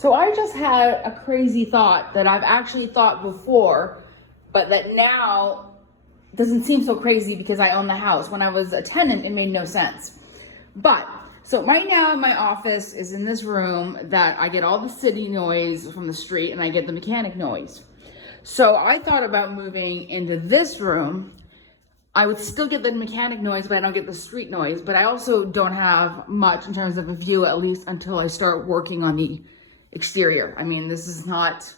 So I just had a crazy thought that I've actually thought before, but that now doesn't seem so crazy because I own the house. When I was a tenant, it made no sense. But, so right now my office is in this room that I get all the city noise from the street and I get the mechanic noise. So I thought about moving into this room. I would still get the mechanic noise, but I don't get the street noise. But I also don't have much in terms of a view, at least until I start working on the exterior. I mean, this is not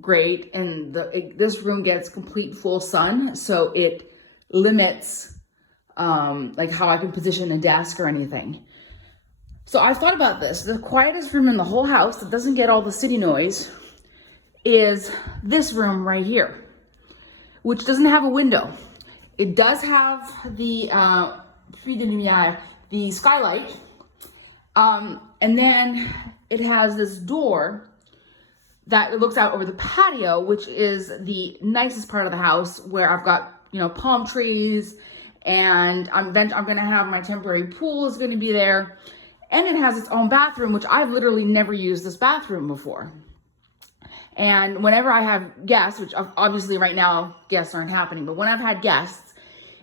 great, and this room gets complete full sun, so it limits like how I can position a desk or anything. So I've thought about this. The quietest room in the whole house that doesn't get all the city noise is this room right here, which doesn't have a window. It does have the puits de lumière, the skylight, and then it has this door that looks out over the patio, which is the nicest part of the house, where I've got, you know, palm trees, and I'm gonna have my temporary pool is gonna be there, and it has its own bathroom, which I've literally never used this bathroom before. And whenever I have guests, which obviously right now guests aren't happening, but when I've had guests,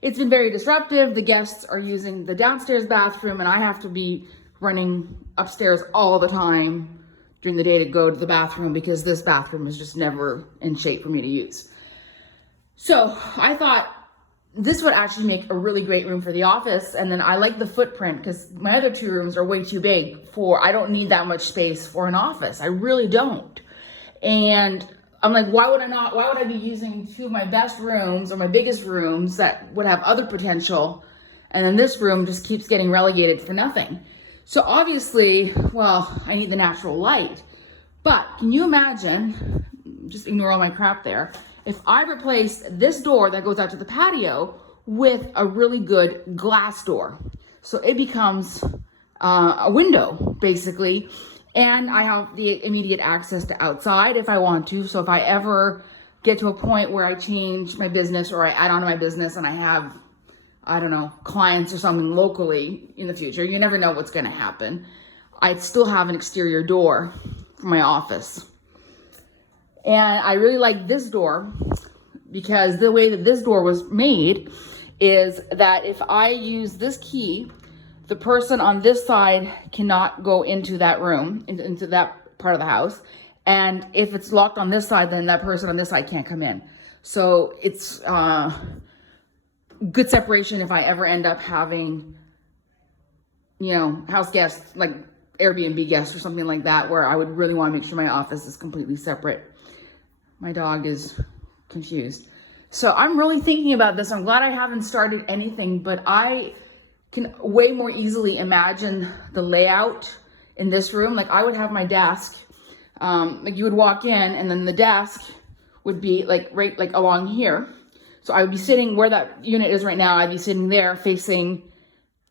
it's been very disruptive. The guests are using the downstairs bathroom and I have to be running upstairs all the time during the day to go to the bathroom because this bathroom is just never in shape for me to use. So I thought this would actually make a really great room for the office. And then I like the footprint because my other two rooms are way too big I don't need that much space for an office. I really don't. And I'm like, why would I be using two of my best rooms or my biggest rooms that would have other potential? And then this room just keeps getting relegated for nothing. So obviously, well, I need the natural light, but can you imagine, just ignore all my crap there, if I replaced this door that goes out to the patio with a really good glass door? So it becomes a window basically. And I have the immediate access to outside if I want to. So if I ever get to a point where I change my business or I add on to my business and I have, I don't know, clients or something locally in the future, you never know what's going to happen. I'd still have an exterior door for my office. And I really like this door because the way that this door was made is that if I use this key, the person on this side cannot go into that room, into that part of the house. And if it's locked on this side, then that person on this side can't come in. So it's good separation if I ever end up having, you know, house guests, like Airbnb guests or something like that, where I would really want to make sure my office is completely separate. My dog is confused. So I'm really thinking about this. I'm glad I haven't started anything, but I can way more easily imagine the layout in this room. Like I would have my desk, like you would walk in and then the desk would be like right like along here. So I would be sitting where that unit is right now. I'd be sitting there facing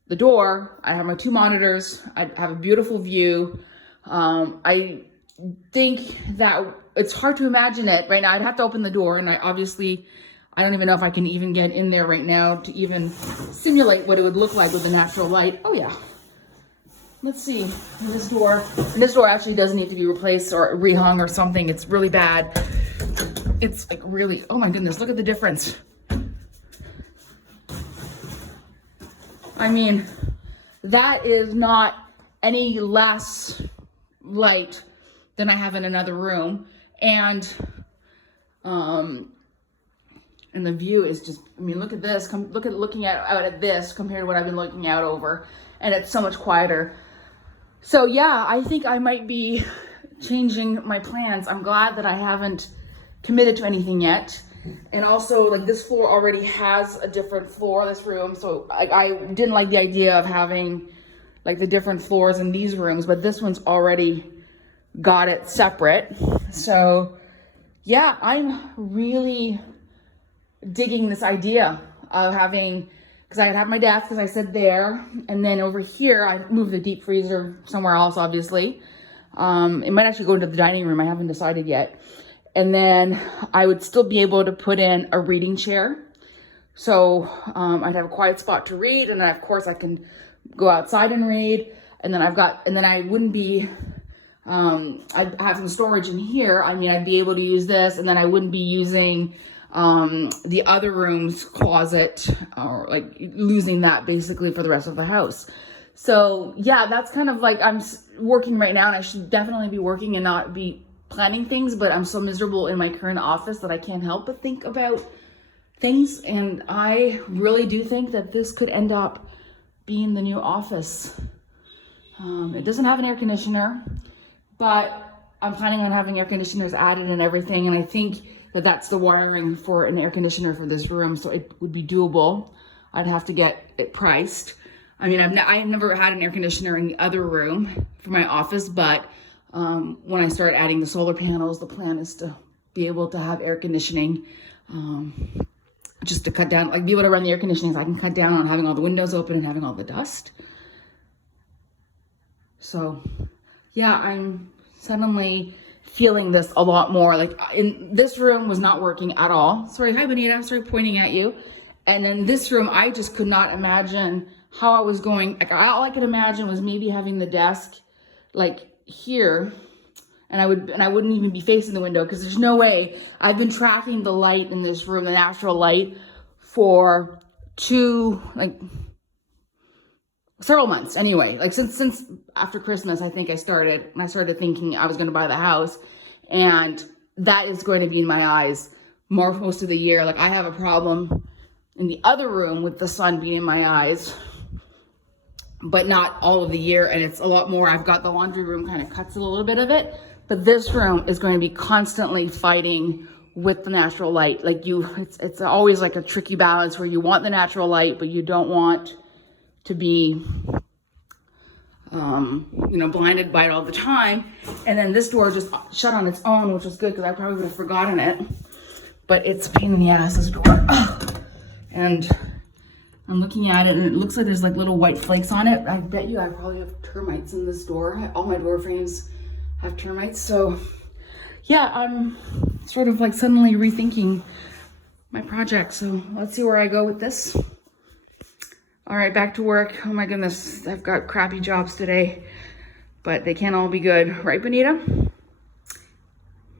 the door. I have my two monitors. I have a beautiful view. I think that it's hard to imagine it right now. I'd have to open the door, and I don't even know if I can even get in there right now to even simulate what it would look like with the natural light. Oh yeah. Let's see. This door actually does need to be replaced or rehung or something. It's really bad. It's like really, oh my goodness, look at the difference. I mean, that is not any less light than I have in another room. And the view is just, I mean, look at this, looking out at this compared to what I've been looking out over, and it's so much quieter. So yeah, I think I might be changing my plans. I'm glad that I haven't committed to anything yet. And also, like, this floor already has a different floor, this room. So I didn't like the idea of having like the different floors in these rooms, but this one's already got it separate. So yeah, I'm really digging this idea of having, because I'd have my desk, as I said, there, and then over here I moved the deep freezer somewhere else, obviously. It might actually go into the dining room. I haven't decided yet. And then I would still be able to put in a reading chair. So I'd have a quiet spot to read, and then of course I can go outside and read. And then I wouldn't be I'd have some storage in here. I mean, I'd be able to use this, and then I wouldn't be using the other room's closet, or like losing that basically for the rest of the house. So yeah, that's kind of like, I'm working right now, and I should definitely be working and not be planning things, but I'm so miserable in my current office that I can't help but think about things. And I really do think that this could end up being the new office. It doesn't have an air conditioner, but I'm planning on having air conditioners added and everything. And I think that that's the wiring for an air conditioner for this room. So it would be doable. I'd have to get it priced. I mean, I've never had an air conditioner in the other room for my office, but when I start adding the solar panels, the plan is to be able to have air conditioning, just to cut down, like be able to run the air conditioning so I can cut down on having all the windows open and having all the dust. So yeah, I'm suddenly feeling this a lot more. Like in this room was not working at all. Sorry, hi Benita, I'm sorry pointing at you. And in this room, I just could not imagine how I was going. Like all I could imagine was maybe having the desk like here, and I wouldn't even be facing the window, because there's no way. I've been tracking the light in this room, the natural light, for several months anyway. Like since after Christmas, I think I started thinking I was going to buy the house, and that is going to be in my eyes most of the year. Like I have a problem in the other room with the sun being in my eyes, but not all of the year. And it's a lot more. I've got the laundry room kind of cuts a little bit of it, but this room is going to be constantly fighting with the natural light. Like it's always like a tricky balance where you want the natural light, but you don't want to be, blinded by it all the time. And then this door just shut on its own, which was good because I probably would have forgotten it, but it's a pain in the ass, this door. And I'm looking at it, and it looks like there's like little white flakes on it. I bet you I probably have termites in this door. All my door frames have termites. So yeah, I'm sort of like suddenly rethinking my project. So let's see where I go with this. All right, back to work. Oh my goodness, I've got crappy jobs today, but they can't all be good. Right, Benita?